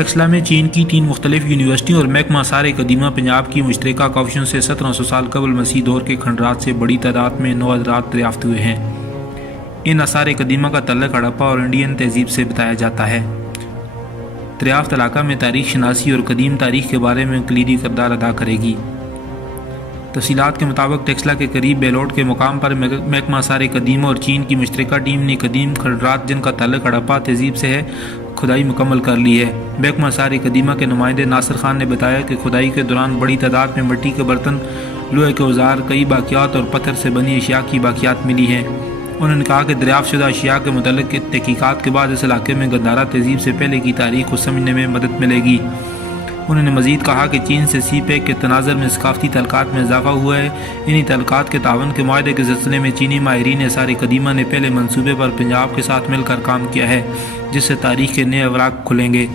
टेक्सला में चीन की 3 मुख्तलिफ यूनिवर्सिटियों और महकमा आसार कदीमा पंजाब की मुश्तरका काविशों से 1700 साल कबल मसीह दौर के खंडरात से बड़ी तादाद में 9 हज़रात दरियाफ्त हुए हैं। इन आसार कदीमा का तल्लुक़ हड़प्पा और इंडियन तहजीब से बताया जाता है। दरियाफ्त इलाका में तारीख शनासी और कदीम तारीख के बारे में कलीदी किरदार अदा करेगी। तफसीलात के मुताबिक टेक्सला के करीब बेलोट के मुकाम पर महकमा आसार कदीमा और चीन की मुश्तरका टीम ने कदीम खंडरात जिनका ताल्लुक़ हड़प्पा तहजीब से है खुदाई मुकम्मल कर ली है। महकमा आसार कदीमा के नुमाइंदे नासिर खान ने बताया कि खुदाई के दौरान बड़ी तादाद में मिट्टी के बर्तन, लोहे के औजार, कई बाक़ियात और पत्थर से बनी अशिया की बाक़ियात मिली हैं। उन्होंने कहा कि दरियाफ्त शुदा अशिया के मुतल्लिक़ तहक़ीक़ात के बाद इस इलाके में गंधारा तहजीब से पहले की तारीख को समझने में मदद मिलेगी। उन्होंने मज़ीद कहा कि चीन से सी पैक के तनाज़र में सकाफ़ती तल्क़ात में इजाफ़ा हुआ है। इन्हीं तल्क़ात के तावन के माहदे के सिलसिले में चीनी माहिरीन आसार कदीमा ने पहले मनसूबे पर पंजाब के साथ मिलकर काम किया है, जिससे तारीख़ के नए अवराक़ खुलेंगे।